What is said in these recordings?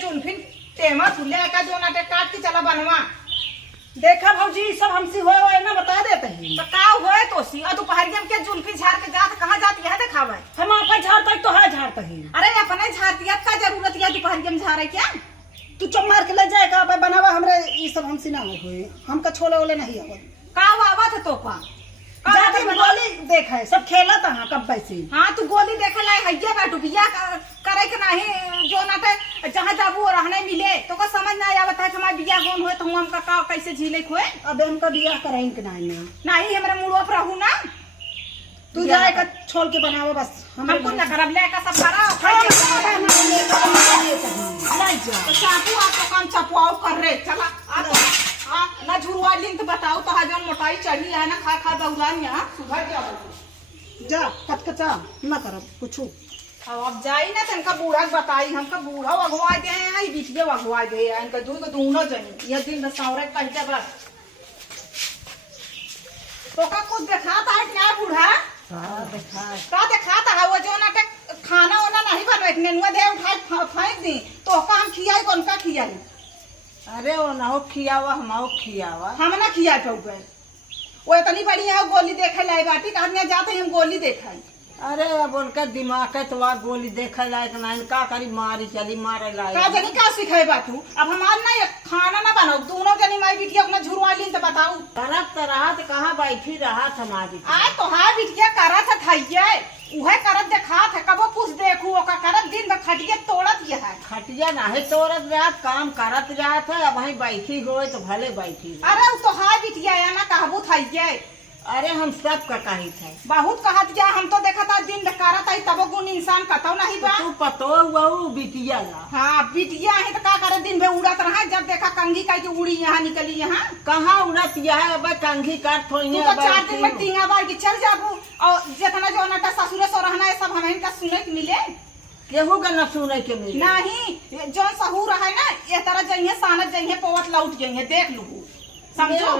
जुल्फिन टेमा फुले का जो नाटे काट के चला बनवा। देखा भौजी सब हमसी हो ना बता देते हैं। तो का होए तो सी और दोपहरिया में के जुल्फी झाड़ के जात कहां जाती है दिखावे। हम आपा झाड़ता तो है झाड़ता ही। अरे अपने झाड़तिया का जरूरत है दोपहरिया में झाड़े क्या? तू चुप मार के ले जाएगा अब बनावा हमरे ये सब हमसी ना होए। हमका छोले ओले नहीं आवत। का आवत तो पा जाते गोली देखा है सब खेला था कब वैसे। हाँ तू गोली देखे लाई हइये बैठू बिया करे के नहीं जो नाटे जहाँ जाबू रहने मिले तो का समझ ना आवत है कि हमारे बिया कौन होए तो हम का कैसे झीले खोए। अब हमका बियाह कराइन के नहीं हमरे मुड़ो पर रहू ना। तू जाए का छोड़ के बनावा बस। हम कुछ ना करब ले का सब करा नहीं जा तो चाकू आपको काम चपुआओ कर रे चला हाँ ना झुरवा लिंग तो बताओ तो जौन मोटाई चढ़ी है ना खा खा दौरान यहाँ सुधर जाओ जा कचकचा ना करब कुछ। अब जाई ना तनका बूढ़ा बताई हमका बूढ़ा अगवा दे हैं बिटिया अगवा दे हैं इनका दूध को दूनो जनी यह दिन दसौरे कहते बस तो का कुछ दिखाता है क्या बूढ़ा का दिखाता है वो जो ना खाना वाना नहीं बनवे नेनुआ दे उठा फेंक दी तो का हम खियाई कौन का खियाई। अरे वो ना हो खियावा हम खियावा हम ना खिया पे वो इतनी बढ़िया है गोली देखे लाई बाटी कहा जाते हम गोली देखाई। अरे अब उनका दिमाग है तो वह गोली देखा लायक नहीं का करी मारी चली मारे लायक का जनी का सिखाई बातू अब हमार ना खाना ना बनाओ दोनों जनी माई बिटिया अपना झुरवा ली तो बताऊ करत तो रहा कहाँ बैठी रहा हमारी आए तो हाँ बिटिया करत है खाइए उहे करत देखात है कबो कुछ देखू ओका करत दिन में खटिया तोड़त ये है खटिया नहीं तोड़त रात काम करत जात है अब वही बैठी हो तो भले बैठी। अरे तो हाँ बिटिया या ना कहबू थाइए। अरे हम सब का कही थे बहुत कहत जा हम तो देखा था दिन करत है तब गुण इंसान कतो नहीं बा तू पतो वो बिटिया ला। हाँ बिटिया है तो का करे दिन में उड़त रहा जब देखा कंघी का की उड़ी यहाँ निकली यहाँ कहाँ उड़त है अब कंघी काट थोड़ी तू तो 4 दिन में टींगा बार की चल जाबू और जितना जो नटा ससुरे सो रहना है सब हमें इनका सुने के मिले केहू का न सुने के मिले नहीं जो सहूर है ना ये तरह जाइए सानत जाइए पवत लौट जाइए देख लू समझो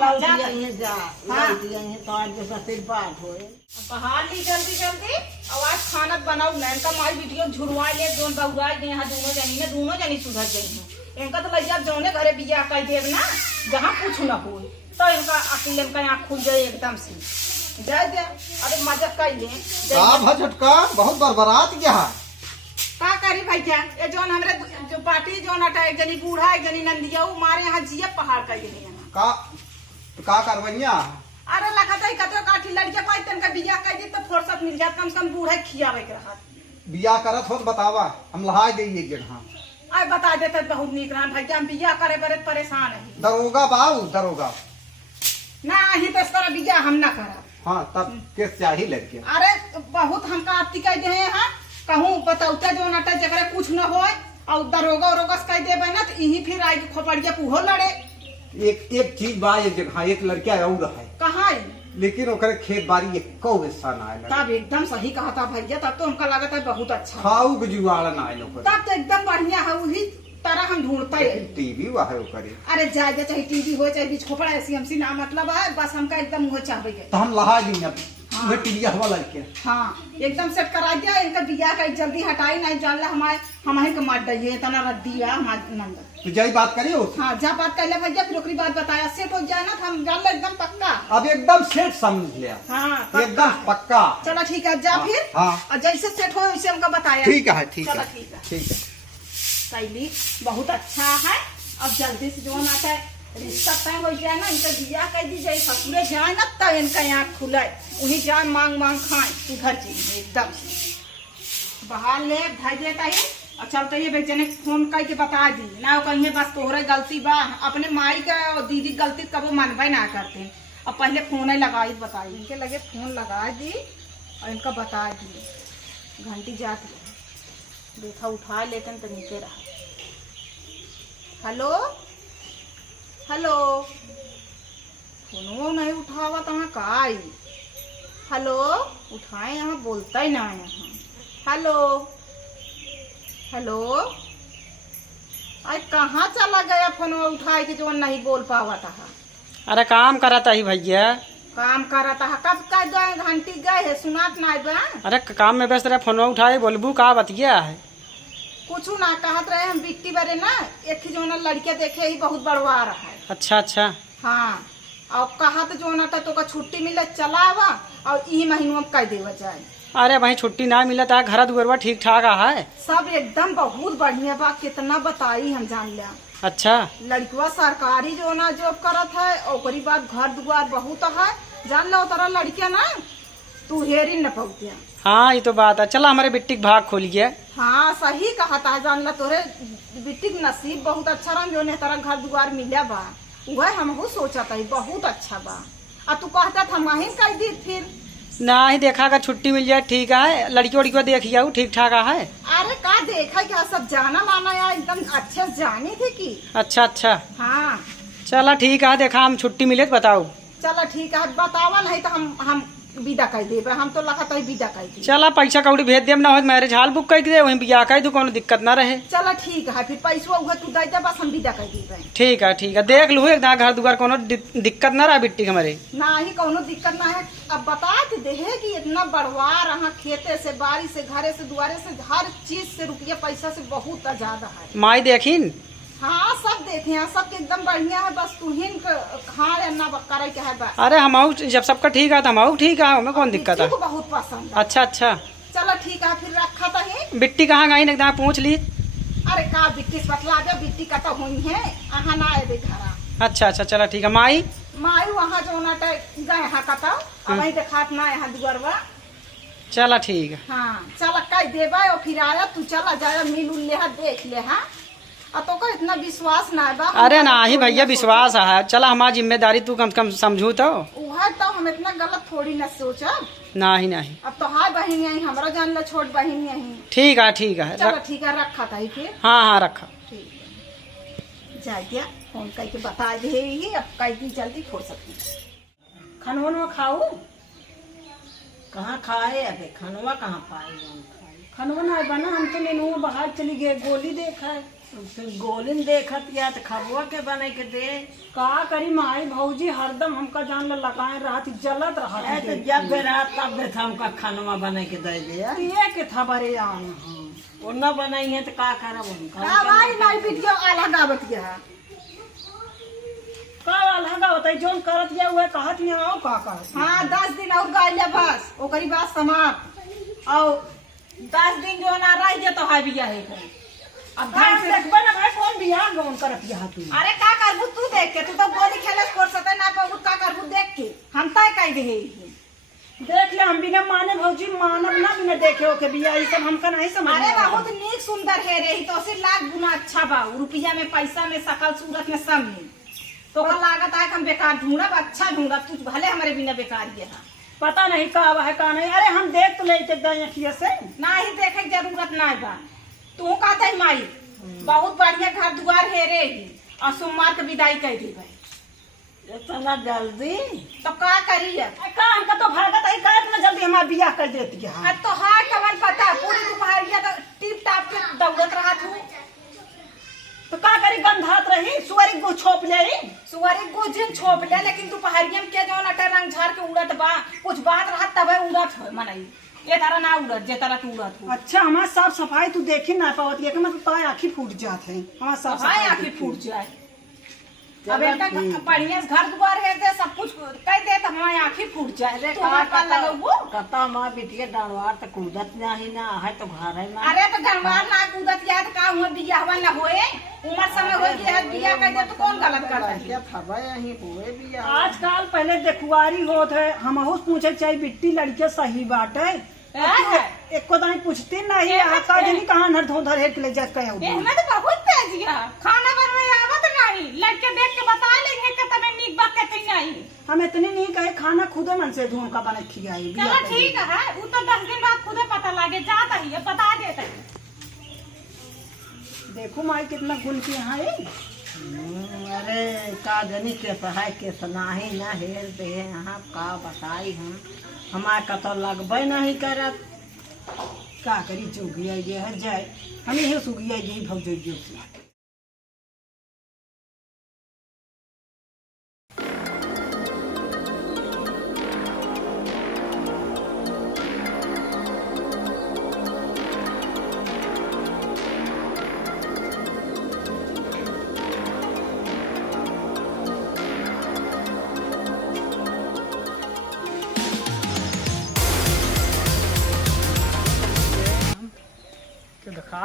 बहार ली जल्दी जल्दी आवाज खानत बनाऊ ना इनका माई वीडियो झुरवा ले जोन बहुरा दे यहाँ दोनों जनी सुधर जाइए इनका तो लज्जा जौने घरे बिया कर देव ना जहाँ कुछ न हो तो इनका अकेले इनका आँख खुल जाए एकदम से जय जय अरे मजा कर ले झटका बहुत बरबरात गया का करी भाई क्या ये जोन हमरे जो पार्टी जोन हटा एक जनी बूढ़ा एक जनी नंदिया वो मारे यहाँ जिया पहाड़ कर गई का करवैया। अरे लगता है कतो काठी लड़के पाई तनका बिया कर दी तो फुर्सत मिल जात कम से कम बूढ़ा खियावे के रहत बिया करत हो बतावा हम लहा देइए जगह आय बता देते बहुत निक रहन भाई हम बिया करे बड़े परेशान है दरोगा बाऊ दरोगा ना ही तो इस तरह बिया हम ना करब। हाँ तब केस चाहिए लड़के। अरे बहुत हमका आपती कह दे हैं कहूँ बताउते जो नटा जगह कुछ न हो और दरोगा उरोगा कह देबे ना तो यही फिर आई खोपड़िया पुहो लड़े। एक चीज बा एक जगह एक लड़का और है कहाँ लेकिन ओकरे खेत बाड़ी एक कौ हिस्सा ना आए तब एकदम सही कहा था भैया तब तो हमका लगता है बहुत अच्छा खाऊ के जुगाड़ ना आए तब तो एकदम बढ़िया है वही तरह हम ढूंढते हैं टीवी वाह करे। अरे जाए चाहे टीवी हो चाहे बीच खोपड़ा ऐसी हमसी ना मतलब है बस हमका एकदम वो चाहबे तो हम लहा दी अब टीवी हवा लड़के हाँ एकदम सेट करा दिया इनका बिया का जल्दी हटाई नहीं जान हमारे के मार दिए इतना रद्दी है हमारे नंदा तो जय बात करिए हाँ जा बात कर ले भैया फिर ओकरी बात बताया सेट हो जाए ना तो हम जान ले एकदम पक्का अब एकदम सेट समझ लिया। हाँ एकदम पक्का। चलो ठीक है जा फिर हाँ और जैसे सेट हो वैसे हमको बताया ठीक है ठीक चलो है ठीक है ठीक है सैली बहुत अच्छा है। अब जल्दी से जो आता है रिश्ता तय हो जाए ना इनका बिया कर दी जाए ससुरे जाए ना तब इनका आँख खुले वही जाए मांग मांग खाए उधर चाहिए एकदम से बाहर ले भाई देता है और चलते ही बेचे ने फोन करके बता दी ना कहीं बस तोहरे गलती बा अपने माई का और दीदी गलती कबो मनबे ना करते अब पहले फोन लगाई बताई इनके लगे फोन लगा दी और इनका बता दी घंटी जाती देखा उठा लेते तो नीचे रहा। हेलो हेलो फोनो नहीं उठावा तो का आई हेलो उठाए यहाँ बोलता ही ना है यहाँ हेलो हेलो आज कहाँ चला गया फोन उठाए के जो नहीं बोल पावा था। अरे काम करा था ही भैया काम करा था कब का गए घंटी गए है सुनात ना बा। अरे काम में व्यस्त रहे फोन उठाए बोलबू का बतिया है कुछ ना कहत रहे हम बिट्टी बरे ना एक ही जो ना लड़के देखे ही बहुत बड़वा रहा है। अच्छा अच्छा। हाँ और कहत जो ना तो का छुट्टी मिले चला आवा और ई महीनों में कह देवा जाए। अरे भाई छुट्टी ना मिला था, घर दुआरवा ठीक ठाक है? सब एकदम बहुत बढ़िया बा, कितना बताई हम जान लिया। अच्छा। लड़कवा सरकारी जो ना जॉब करत है और बाद घर दुआर बहुत है, जान लो तारा लड़किया ना तू हेरी न पहुँचे। हाँ ये तो बात है। चला हमारे बिट्टी के भाग खोल गया। हाँ सही कहा था, जान ला तोरे बिट्टी के नसीब बहुत अच्छा रहा जो ने तारा घर दुआर मिला बा। वह हम सोचा था बहुत अच्छा बा। आ तू कहता था माहिन कह दी फिर ना ही देखा अगर छुट्टी मिल जाए ठीक है, लड़की वड़की को देख जाऊ ठीक ठाक है। अरे का देखा क्या सब जाना माना यार एकदम अच्छे से जानी थी की। अच्छा अच्छा। हाँ चला ठीक है, देखा हम छुट्टी मिले तो बताओ। चलो ठीक है बतावा, नहीं तो हम विदा कर देबे। हम तो लगा था विदा कर दी। चला पैसा कौड़ी भेज दे ना हो मैरिज हाल बुक कर दे, वहीं बिया कर दू, कोनो दिक्कत ना रहे। चलो ठीक है फिर पैसा उहे तू दे दे, बस हम विदा कर देबे। ठीक है देख लू एक घर दुआर कोनो दिक्कत ना रहा बिट्टी हमारे। ना ही कोनो दिक्कत ना है। अब बता के देहे कि इतना बढ़वा रहा, खेते से बारी से घरे से दुआरे से हर चीज से रुपया पैसा से बहुत ज्यादा है। माई देखिन। हाँ सब देखे हैं, सब एकदम बढ़िया है, बस तू ही खा ना करे के है बस। अरे हम जब सबका ठीक है तो हम ठीक है, हमें कौन दिक्कत है। बहुत पसंद है। अच्छा अच्छा। चलो ठीक है फिर रखा था ही। बिट्टी कहाँ गई एकदम पूछ ली। अरे का बिट्टी से बतला दे, बिट्टी का तो हुई है अहा ना आए घरा। अच्छा अच्छा चला ठीक है। माई माई वहाँ जो ना गए हाँ कता अब वही देखात ना यहाँ दुआरवा। चला ठीक है। हाँ चल कह देबा और फिर आया तू चला जाया मिल उल ले देख ले। हाँ तो का इतना विश्वास ना बा। अरे ना ही भैया विश्वास है, चला हमारी जिम्मेदारी तू कम से कम समझू तो। वह तो हम इतना गलत थोड़ी न सोचा। नहीं। अब तो हाय बहन यही हमारा जान लो, छोट बहन यही। ठीक है चलो ठीक है रखा था ही फिर। हाँ रखा। ठीक है जा दिया फोन करके बता दे ही, अब कई जल्दी छोड़ सकती। खनवन में खाऊ कहाँ खाए अबे खनवा कहाँ पाए। खनवन है बना, हम तो लेनू बाहर चली गए गोली देखा है। फिर गोलिन देखत या तो खबुआ के बने के दे। का करी माई भौजी हरदम हमका जान लगाए रहा थी, जलत रहा ए तो जब भी रात तब भी हमका खनवा बने के दे दिया। ये के था बरे आन। वो न बनाई है तो का करब उनका। भाई नहीं वीडियो आला गावत गया का अलग होता है जोन करत गया हुआ कहत नहीं आओ का कहत। हाँ 10 दिन और गाइले बस ओकरी बात समाप्त। और 10 दिन जो ना रह जे तो हाय बिया है। अब हाँ, देखबे ना भाई कौन बियाह गौन करत गया तू। अरे का करबू तू देख के, तू तो गोली खेले छोड़ सकते ना पाबू, का करबू देख के हम तय कह दे। देख ले हम बिना माने भौजी मानब ना बिना देखे ओके बियाह ये सब हमका नहीं समझ अरे में आवा। बहुत नीक सुंदर है रे, तो 80 लाख गुना अच्छा बा। रुपया में पैसा में शकल सूरत में सब में तो का लागत है कि हम बेकार ढूंढब, अच्छा ढूंढब। तू भले हमारे बिना बेकार ये है। पता नहीं का है का नहीं। अरे हम देख तो लेते गए से ना ही देखे की जरूरत ना बा। तू कहते है माई बहुत बढ़िया घर दुआर है रे, और सोमवार के विदाई कर दी भाई। इतना जल्दी तो का करिए। का हमका तो भागत है का इतना जल्दी हमारा बियाह कर देती है। अब तो हाँ कवन पता पूरी दोपहरिया तो टिप टाप के दौड़त रहा तू। तो का करी गंधात रही सुअरी को छोप ले। सुअरी गुजिन छोप ले, लेकिन दोपहरिया में के जो ना रंग झाड़ के उड़त बा, कुछ बात रहा तब उड़त है मनई। ये तारा ना उड़त जे तारा तू उड़त हो। अच्छा हमारा साफ सफाई तू देखी ना पावत ये मतलब तो आँखी फूट जात है हमारा साफ हाँ सफाई आँखी फूट जाए। अब इनका बढ़िया से घर दुआर है दे सब कुछ कह दे तो हमारी आँखी फूट जाए। रे का लगो कता माँ बिटिया डांडवार तो कूदत नहीं ना है तो घर है ना। अरे तो गनवार ना कूदत याद का हुआ बियाहवा न होए, उम्र समय हो गया है बियाह कर दे तो कौन गलत करता है। क्या खबर यही हुए भी आजकल पहले देखुआरी होत है हम पूछे चाहिए बिट्टी लड़के सही बाटे एको तो नहीं पूछती नहीं आता जनी कहाँ नर धो धर के ले जा कहे एहमे तो बहुत तेज है, खाना बनवे आवत नहीं, लड़के देख के बता लेंगे कि तबे नीक बात कहते नहीं। हम इतनी नहीं कहे खाना खुदे मन से धूम का बने खियाई। चलो ठीक है, वो तो 10 दिन बाद खुदे पता लगे जाता ही है, बता देता है। देखो माई कितना गुण की यहाँ है। अरे का जनी के सहाय के सनाही ना हेर दे यहाँ का बताई हम हमारे का तो लगबे नहीं करत। का करी जोगिया ये हर जाए हम यही सुगिया यही भग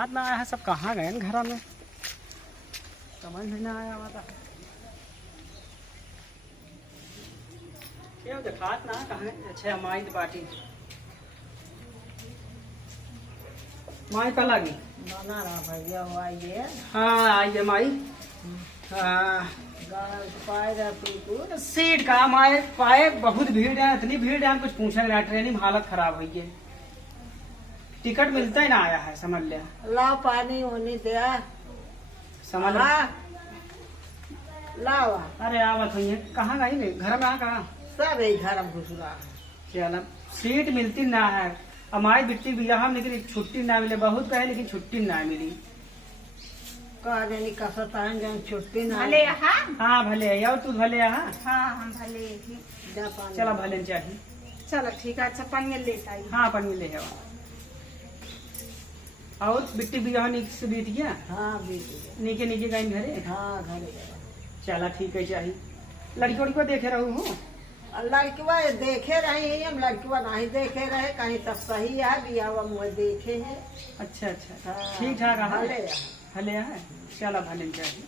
दिखात ना आया है, सब कहाँ गए घर में, समझ में ना आया हमारा। ये दिखात ना कहाँ है। अच्छा माई बाटी माई कल आ गई। बना रहा भैया हुआ ये हाँ आइए माई। हाँ सीट का माए पाए बहुत भीड़ है, इतनी भीड़ है कुछ पूछे ना, ट्रेन में हालत खराब हुई है, टिकट मिलता ही ना आया है, समझ लिया। ला पानी होने दिया समझ लावा। अरे आवत हुई है, कहाँ गई वे? घर में कहाँ सब एक घर में घुस रहा चल सीट मिलती ना है। हमारी बिट्टी बियाह में लेकिन छुट्टी ना मिले, बहुत कहे लेकिन छुट्टी ना मिली। कहा जानी कसत आन जन छुट्टी ना भले यहाँ हाँ भले है और तू भले यहाँ। हाँ हम भले ही। जा पानी चला भले चाहिए। चलो ठीक है। अच्छा पनिया लेता आई। हाँ पनीर ले है और बिट्टी बियाह नीक से बीत गया। हाँ बीत नीचे नीचे गई घरे। हाँ घर चला ठीक है चाहिए। लड़की उड़की को देखे रहू हूँ। लड़किवा देखे रहे हम, लड़किवा नहीं देखे रहे, कहीं तक सही है बियाह मुझे देखे है। अच्छा अच्छा हाँ, ठीक ठाक भले है भले है। चला भले चाहिए।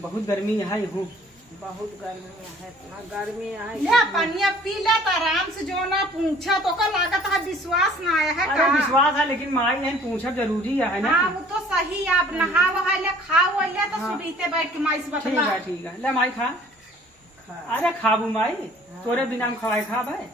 बहुत गर्मी है हूँ। बहुत गर्मी है, इतना गर्मी है ले पनिया पी ले तो आराम से, जो ना पूछा तो का लागत है विश्वास ना आया है अरे का। विश्वास है लेकिन माई है पूछब जरूरी है ना। हाँ वो तो सही है। आप नहा वहा ले खाओ ले तो हाँ। सुबीते बैठ के माई से ठीक बतला। है ठीक है। ले माई खा। अरे खाबू माई तोरे बिना हम खवाए खा भाई।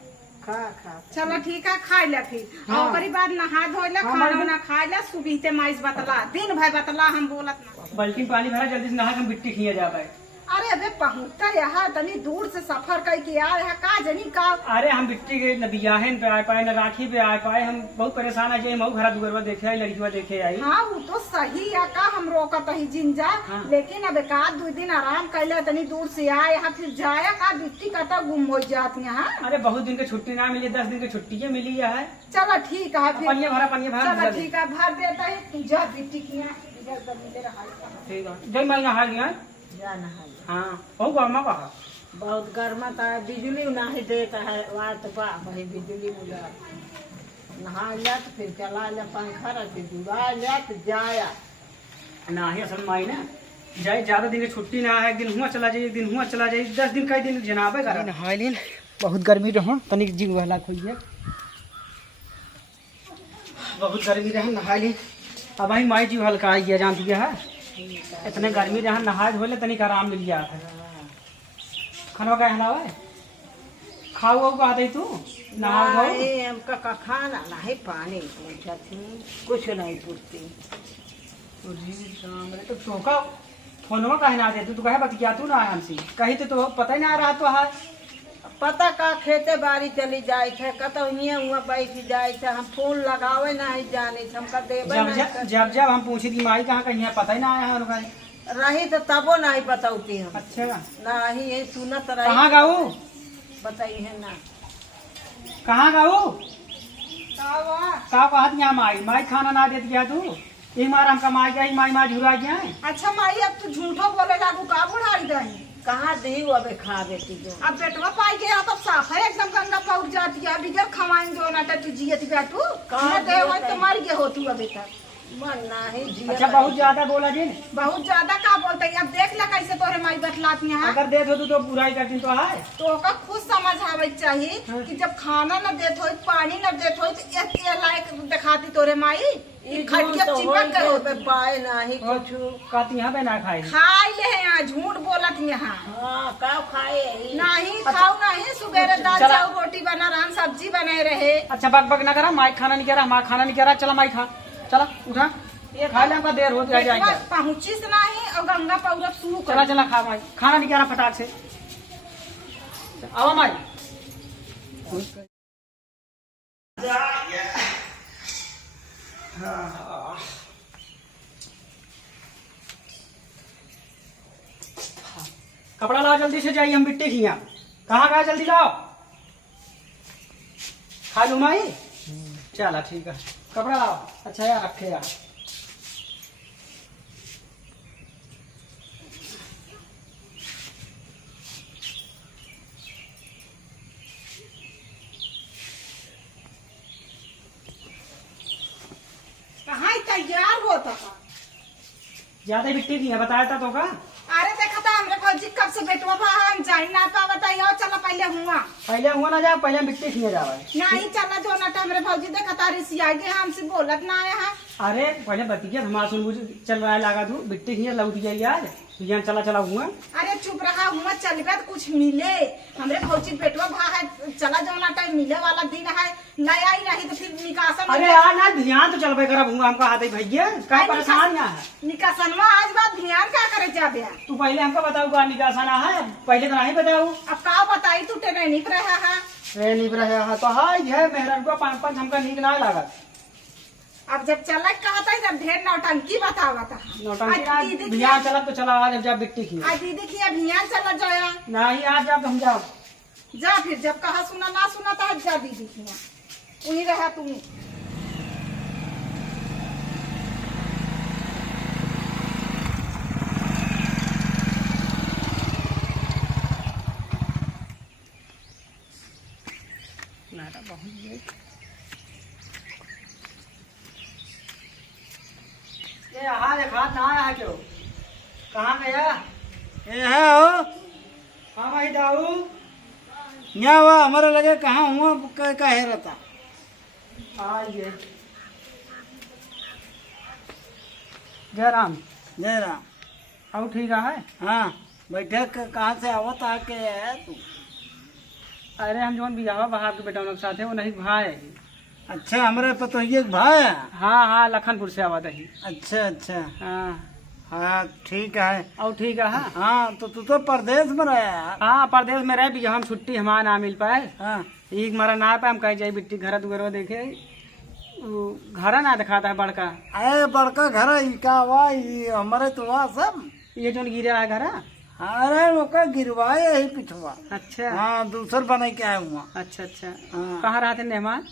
खा खा चलो ठीक है खा ले फिर। हाँ। और ओकरी बाद नहा धो ले, हाँ, खाना माई। वाना खा ले, सुबीते माई से बतला, दिन भर बतला हम बोलत ना। बाल्टी में पानी भरा जल्दी से नहा के हम बिट्टी खिया जा पाए। अरे अबे पहुंचता यहाँ तनी दूर से सफर करके आ रहा का जनी का। अरे हम बिट्टी के न बियाहन पे आ पाए न राखी पे आ पाए, हम बहुत परेशान है। मऊ घर दुगरवा देखे आई, लड़कीवा देखे आई। हाँ वो तो सही है का, हम रोकत ही जिंजा। हाँ। लेकिन अब एक आध दो दिन आराम कर ले, तनी दूर से आए यहाँ फिर जाया का बिट्टी कटा गुम हो जाती है। अरे बहुत दिन की छुट्टी ना मिली, 10 दिन की छुट्टी है मिली है। चलो ठीक है फिर। पनिया भरा चलो ठीक है भर देता है। तू जा बिट्टी की ठीक है। जय मैं नहा गया। जाना है हाँ बहुत गर्मा कहा। बहुत गर्मा था, बिजली नहीं देता है वाट पा वही बिजली मुझे नहा लिया तो फिर चला लिया पंखा रख जुड़ा लिया तो जाया। ना ही असल माई ना जाए, ज्यादा दिन की छुट्टी ना है, एक दिन हुआ चला जाए, एक दिन हुआ चला जाए, 10 दिन कई दिन जनाबे कर नहाए लीन। बहुत गर्मी रहो तनिक जीव हला खोइए, बहुत गर्मी रहे नहाए लीन। अब भाई माई जीव हल्का आई गया जानती है, इतने गर्मी रहे नहाए धोले तनिक आराम मिल गया है। खाना का हलावा है खाऊ वाऊ का दे तू नहा गो। नहीं हमका खाना नहीं पानी पूछा थी, कुछ नहीं पूछती। तो टोका फोनवा कहे ना दे तू कहे बतिया तू ना हमसे कही तो पता ही ना आ रहा तो हाथ पता का खेते बाड़ी चली जाए थे, कतौनिए हुआ बैठ जाए थे, हम फूल लगावे नहीं जाने थे, हमका देवे जब नहीं जब जब जब हम पूछी थी माई कहाँ कहीं है पता ही ना आया है उनका। रही तो तबो नहीं बताऊती हम। अच्छा नहीं ये सुनत रही। कहाँ गाऊ बताइए ना कहाँ गाऊ का कहत यहाँ माई माई खाना ना देती क्या तू एक मार हम कमाई गया माई माँ झुरा गया। अच्छा माई अब तू झूठो बोले लागू का बुढ़ाई रही। कहाँ दी अबे खा देती जो अब बेटवा पाई गया तब साफ है एकदम गंगा पहुंच जाती है। बिगर खवाएंगे जो नाटा तू जियत बैठू कहाँ न दे जियत तो है? मर गए हो तू अभी तक। मन नहीं जिया अच्छा बहुत ज्यादा बोला जी बहुत ज्यादा का बोलते हैं। अब देख ले कैसे तोरे माई बतलाती हैं। अगर दे दो तो बुराई करती तो है। तो ओका खुद समझ आवे चाहिए कि जब खाना न देत हो पानी न देत हो तो ये लायक दिखाती तोरे माई खटिया चिपक के होते पाए नहीं कुछ। कहती यहाँ पे ना खाए खाई ले हैं यहाँ झूठ बोलत यहाँ हाँ का खाए नहीं खाओ नहीं सुबेरे दाल चला। चावल रोटी बना रहा सब्जी बनाए रहे। अच्छा बक बक ना करा माई खाना नहीं कह रहा माँ खाना नहीं कह रहा चला माई खा चला उठा ये खा ले हमका देर हो जाएगा। पहुंची से नहीं और गंगा पौरब शुरू चला कर। चला खा माई खाना नहीं कह रहा फटाक से आओ माई। कपड़ा लाओ जल्दी से जाइए हम बिट्टी खिया कहाँ गया जल्दी लाओ खा लू माई। चला ठीक है कपड़ा लाओ अच्छा यार रखे यार। ज्यादा बिट्टी की है बताया था तो का अरे देखा था हमरे फौजी कब से बेटवा हम जाई ना पा बताइयो चलो पहले हुआ पहले हुआ ना जा पहले बिट्टी खिया जावे नहीं चला जो ना हमरे फौजी देखा था रिसिया के हमसे बोलत ना आया है। अरे पहले बतिया हमारा सुन बुझ चल रहा है लगा तू बिट्टी खिया लौट जाए यार यहाँ चला चला हुआ। अरे चुप रहा हुआ चलबे तो कुछ मिले हमरे फौजी बेटवा भा है चला जो ना टाइम मिले वाला दिन है नया ही नहीं तो फिर निकासन अरे यार ना ध्यान तो चलबे करब हुआ हमका हाथ भैया का परेशान यहाँ है निकासनवा आज बात ध्यान क्या करे जाबे। तू पहले हमको बताऊ का निकासन है पहले तो नहीं बताऊ अब का बताई तू टेने निक रहा है रे निक रहे है तो हाय है मेहरन को 5-5 हमका नीक ना लागत। अब जब चला कहता है जब ढेर नौटंकी बतावा था नौटंकी ध्यान चला तो चला आज जब बिट्टी की आज दीदी की अभियान चला जाया नहीं आज जब हम जाओ जा फिर जब कहा सुना ना सुना था जा दीदी की वही रहा तुम ये हाथ एक हाथ ना आया क्यों कहाँ गया ये है हो हाँ भाई दाऊ यहाँ हुआ हमारे लगे कहाँ हुआ कहे रहता आइए जय राम जय राम। अब ठीक है। हाँ बैठक कहाँ से आवत आके है तू? अरे हम जो बिहावा बहाव के बेटा के साथ है वो नहीं भाई है। अच्छा हमारे पतोहिए के भाई है। हाँ हाँ लखनपुर से आवा ही। अच्छा अच्छा हाँ हाँ ठीक है। और ठीक है। हाँ तो तू तो परदेश में रहा यार। हाँ परदेश में रह भी हम छुट्टी हमारा ना मिल पाए हाँ एक मरा ना पाए हम कहीं जाए बिट्टी घर दुगरो देखे घर ना दिखाता है बड़का अरे बड़का घर है का हुआ ये हमारे तो हुआ सब ये जो गिरा है घर। अरे रोका गिरवाए यही पिछवा। अच्छा हाँ दूसर बने के आए हुआ। अच्छा अच्छा हाँ। कहाँ रहते मेहमान?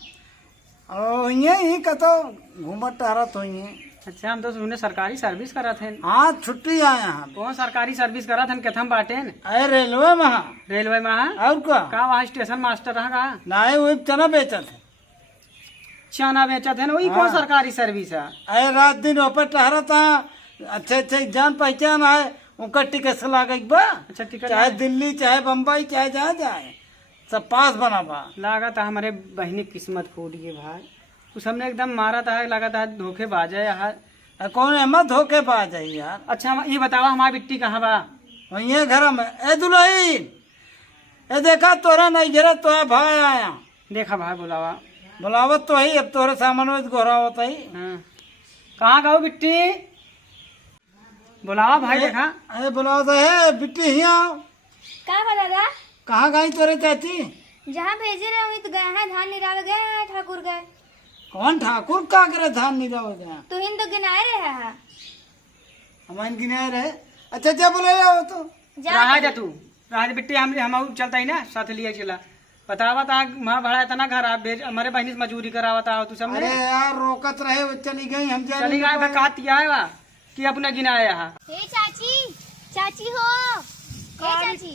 और यही कतो घूमत टहरत हुई। अच्छा हम तो सुने सरकारी सर्विस करा थे। हाँ छुट्टी आए यहाँ। कौन सरकारी सर्विस करा थे कथम बाटे अरे रेलवे में हाँ। रेलवे में हाँ? और क्या का वहाँ स्टेशन मास्टर रहा का नहीं वही चना बेचा थे। चना बेचा थे ना वही हाँ। कौन सरकारी सर्विस है? अरे रात दिन ऊपर टहरा था। अच्छे अच्छे जान पहचान आए उनका टिकट से लागे बा। अच्छा टिकट चाहे दिल्ली चाहे बम्बई चाहे जहाँ जाए सब पास बना बा। लगा था हमारे बहनी किस्मत फूट गई भाई उस हमने एकदम मारा था लगा था धोखेबाज है यार। कौन हिम्मत होके पा जाए यार। अच्छा ये बतावा हमारी बिट्टी कहाँ बा? वही घर में। ए दुल्हन ए देखा तोरा नहीं गिरा तो भाई आया देखा भाई बुलावा बुलावत तो ही अब तोरे सामान में गोरा होता ही। हाँ। कहाँ गो बिट्टी बुलावा भाई देखा। अरे बुलाओ तो है बिट्टी हिया का बा दादा? कहाँ गई तोरे चाची? जहाँ भेजे रहे वहीं तो गए हैं धान निरावे गए हैं ठाकुर गए। कौन ठाकुर का करे धान नहीं रहो गया तो हिन तो गिनाए रहे हैं। हमारे गिनाए रहे। अच्छा अच्छा बोले हो तो रहा जा तू रहा बिट्टी हम चलता ही ना साथ लिए चला बतावा था माँ भाड़ा इतना घर आप भेज हमारे बहनी से मजूरी करावा था तू सब अरे यार रोकत रहे वो चली गई हम जा चली गए कहतिया है वाह कि अपना गिनाया यहाँ। हे चाची चाची हो हे चाची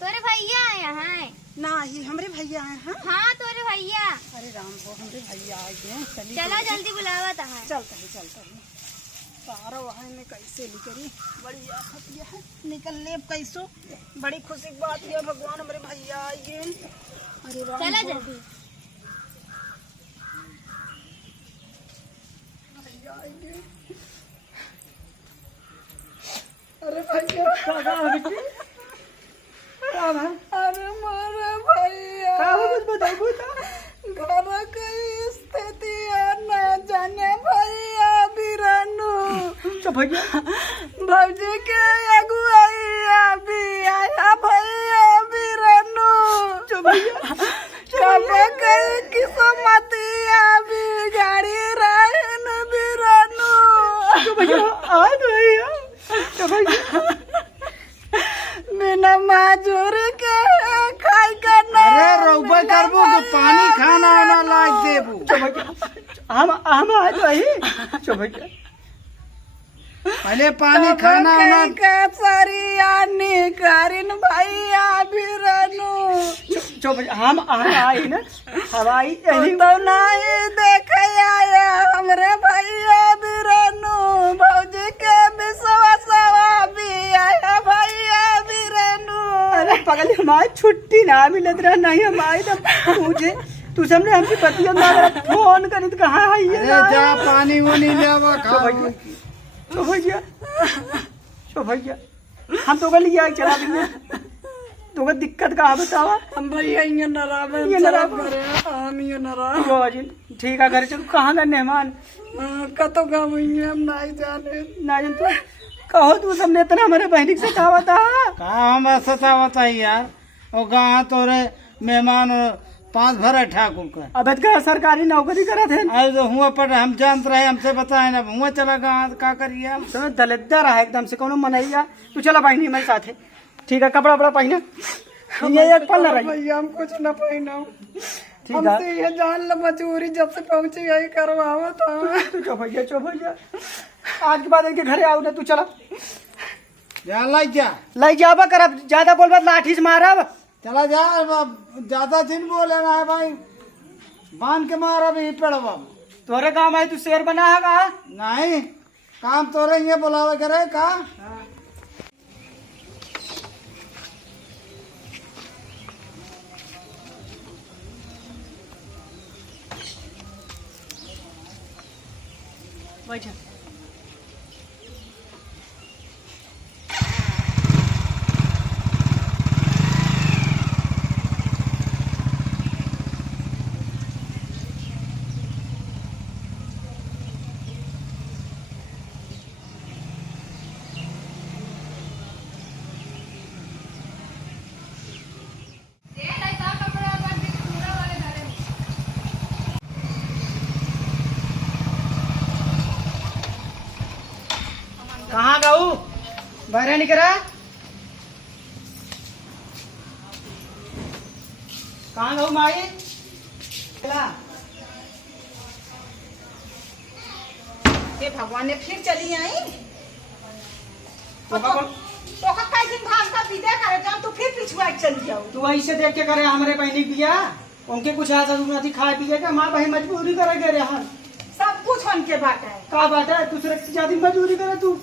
तोरे भैया आए हैं। नहीं हमरे भैया आए हैं। हाँ तोरे भैया। अरे राम हो हमरे भैया आ गए चली चलो जल्दी बुलावा था। चलता है सारा वहाँ में कैसे निकली बड़ी आफत ये है निकल ले कैसो बड़ी खुशी की बात है भगवान हमारे भैया आ गए। अरे राम चलो हो। जल्दी अरे भैया अरे मारे भैया घर की स्थिति ना जाने भैया बिरानू भैया भौजी के अगुआई भी आया भैया बिरानू कब कई किस्मतिया भी गाड़ी रहन बिरानू बिना मजूरी के खाई के अरे रोबे करबो को पानी खाना वाना लाग देबो। हम आए तो ही भैया पहले पानी खाना वाना का सरिया निकारिन भैया बिरानू हम आई ना हवाई यही तो नहीं देखे आया हमरे भैया बिरानू भौजी के विश्व हमारी छुट्टी ना मिलत रहा नहीं हमारी तो मुझे तू सबने हमकी पतिया ना फोन करी तो कहाँ है ये अरे जा पानी वानी ले आवा खा चो भैया हम तो गली आए चला देंगे तो दिक्कत कहाँ बतावा हम भैया ये नराब है, ये नराब हम ये नराब ठीक है घर चलो कहाँ का मेहमान कतो का भैया हम नहीं जाने ना जान तो कहो तू सबने इतना हमारे बहनी से कहा बता कहाँ हम सतावता ही यार और कहाँ तोरे मेहमान 5 भर ठाकुर का अब का सरकारी नौकरी करा थे अरे तो हुआ पर हम जानत रहे हमसे बताए ना हुआ चला कहाँ का करिए हम समय दलिद्दर है एकदम से कोनो मनैया तू चला बहनी मेरे साथ है ठीक है कपड़ा वपड़ा पहना ये एक पल रही भैया हम कुछ न पहना ठीक है हमसे ये जान लो मजूरी जब से पहुंची यही करवाओ तो तू चो भैया आज के बाद इनके घरे आओ ना तू चला जा लाई जा लाई जाबा कर अब ज्यादा बोल मत लाठी से मारब चला जा ज्यादा दिन बोले ना है भाई बांध के मारा भी पेड़वा तोरे गाँव में तू शेर बना है कहा नहीं काम तोरे ये बुलावे करे का बैठा कहाँ गऊ बहरे निकला कहाँ गऊ माई हे भगवान ने फिर चली आई तो तो कई दिन भाग का विदा करे जान तू फिर पिछुआ चली जाओ तू ऐसे देख के करे हमारे बहनी पिया उनके कुछ ऐसा नहीं खाए पिए का हमारे बहन मजबूरी करे गे रहा सब कुछ उनके बात है का बात है दूसरे की ज्यादा मजबूरी करे तू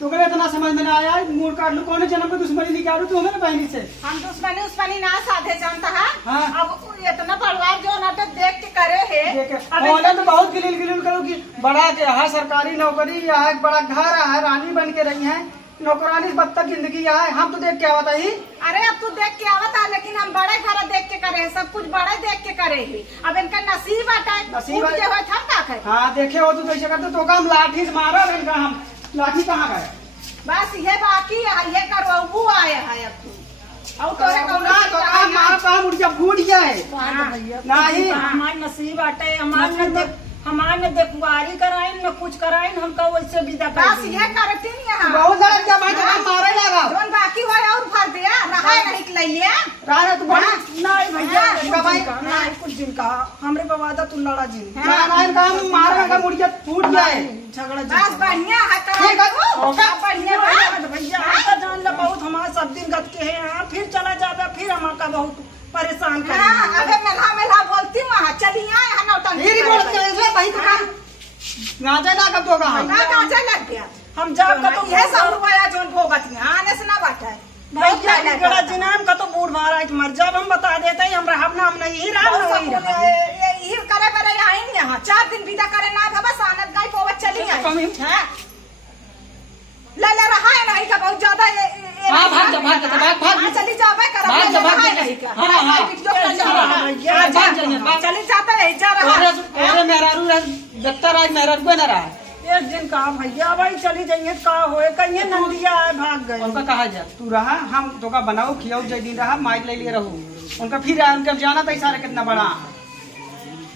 तो करे इतना समझ में ना आया मूड काट लो कौन जन्म में दुश्मनी निकालू तू हमारे बहनी से हम दुश्मनी उस्मनी ना साधे जानता है हाँ। अब इतना परिवार जो नाटक देख के करे है अब तो बहुत गिलिल करो कि बड़ा है सरकारी नौकरी यहाँ एक बड़ा घर है रानी बन के रही है नौकरानी बत्तख जिंदगी है हम तो देख के आवता ही अरे अब तू देख के आवता लेकिन हम बड़े घर देख के करे हैं सब कुछ बड़े देख के करे ही अब इनका नसीब आता है नसीब उठ के होए हम का करे हाँ देखे हो तू कैसे करते तो हम लाठी से मारा इनका हम लाठी कहाँ गए बस ये बाकी है ये करो वो आए है अब तू और तोरे कौना तो काम मार काम उड़ जा फूट जाए नहीं हमारे नसीब आटे हमारे देखभाली कराइन न कुछ कराइन हमका वैसे विदा कर बस ये करते नहीं यहाँ बहुत लड़क क्या भाई तो काम मारे लगा जोन बाकी हुआ और भर दिया रहा नहीं के लिए राजा तू बड़ा नहीं भैया हाँ, भाई नहीं कुछ दिन का हमरे बवादा तू लड़ा जी राजा काम मारे का मुड़ जा फूट जाए झगड़ा बस बढ़िया है ठीक है, होगा। बढ़िया है भैया आपका जान लो बहुत हमारे सब दिन गत के हैं फिर चला जाता फिर हमारा बहुत परेशान कर हाँ, अबे मेला बोलती वहाँ चली आए है नौटंकी फिर बोल के ऐसे भाई तो काम राजा ना कब दोगा हम ना कांचा लग गया हम जब का तो ये सब रुपया जोन भोगत में आने से ना बात है भैया बड़ा जिनाम का तो बूढ़ महाराज मर जब हम बता देते हैं हम रहब ना हम नहीं ये करे बरे आई नहीं यहाँ 4 दिन विदा करे ना बस आनंद गाय पोवत चली आई हैं? ले रहा है नहीं का बहुत ज्यादा हाँ, भाग जा, चली जावे कर भाग जा, भाग जा। नहीं का हाँ, हाँ। चली जाता है जा रहा है तेरे मेहरारू दफ्तर आज मेहरारू को न रहा है एक दिन कहा भैया भाई चली जाइए का होए कहीं नंदिया है भाग गए उनका कहा जा तू रहा हम तो का बनाओ खियाओ जय दिन रहा माइक ले लिए रहो उनका फिर आया उनका जाना था सारा कितना बड़ा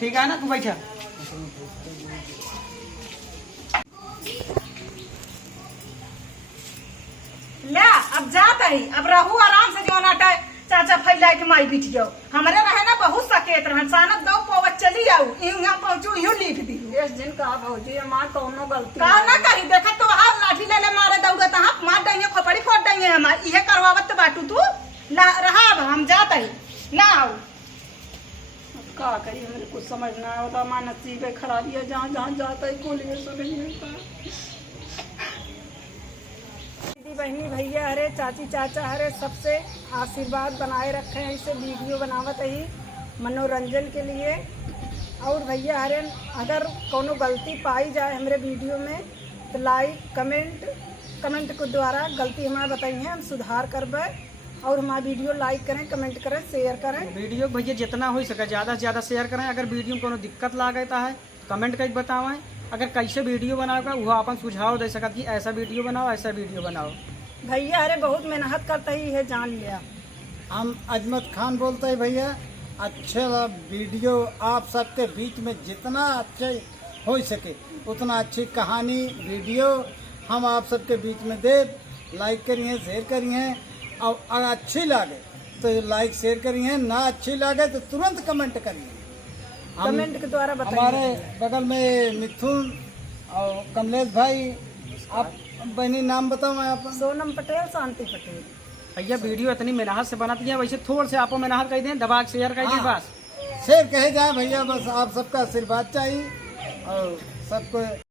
ठीक है ना तू बैठा ले अब जाता ही अब रहू आराम से जो नाटा चाचा फैला के माई बिठ जाओ हमारे रहे ना बहुत सकेत रहे सानत गाँव पोवत चली जाऊ यहाँ पहुँचू यूँ लिख दी इस दिन कहा भौजी हमार कौनो गलती का ना कही देखा तो हाँ लाठी ले मारे दौड़त हाँ मार देंगे खोपड़ी फोड़ देंगे हमारे ये करवावत बाटू तू रहा अब हम जाता ही ना आओ का करी हमें कुछ समझ ना होता हमारा नसीब है खराबी है जहाँ जहाँ जाता है कोलिए से नहीं मिलता बहनी भैया हरे चाची चाचा हरे सबसे आशीर्वाद बनाए रखे हैं। इसे वीडियो बनावत ही मनोरंजन के लिए। और भैया हरे अगर कोनो गलती पाई जाए हमारे वीडियो में तो लाइक कमेंट के द्वारा गलती हमारे बताइए, हम सुधार करबे। और हमारा वीडियो लाइक करें, कमेंट करें, शेयर करें। वीडियो भैया जितना हो सके ज़्यादा से ज़्यादा शेयर करें। अगर वीडियो में कोनो दिक्कत लागता है कमेंट करके बतावें। अगर कैसे वीडियो बनाओगे वो अपन सुझाव दे सकत कि ऐसा वीडियो बनाओ, ऐसा वीडियो बनाओ। भैया अरे बहुत मेहनत करते ही है, जान लिया। हम अजमत खान बोलते हैं भैया। अच्छे वीडियो आप सबके बीच में जितना अच्छे हो सके उतना अच्छी कहानी वीडियो हम आप सबके बीच में दे। लाइक करिए, शेयर करिए। और अगर अच्छी लगे तो लाइक शेयर करिए, ना अच्छी लगे तो तुरंत कमेंट करिए। कमेंट के द्वारा बताइए। हमारे बगल में मिथुन और कमलेश भाई, आप बहनी नाम बताओ। मैं आप सोनम पटेल, शांति पटेल। भैया वीडियो इतनी मेहनत से बनाती है, वैसे थोड़ा से आपको मेहनत कर दें, दबा के शेयर कर दें बस। शेयर कहे जाए भैया, बस आप सबका आशीर्वाद चाहिए और सबको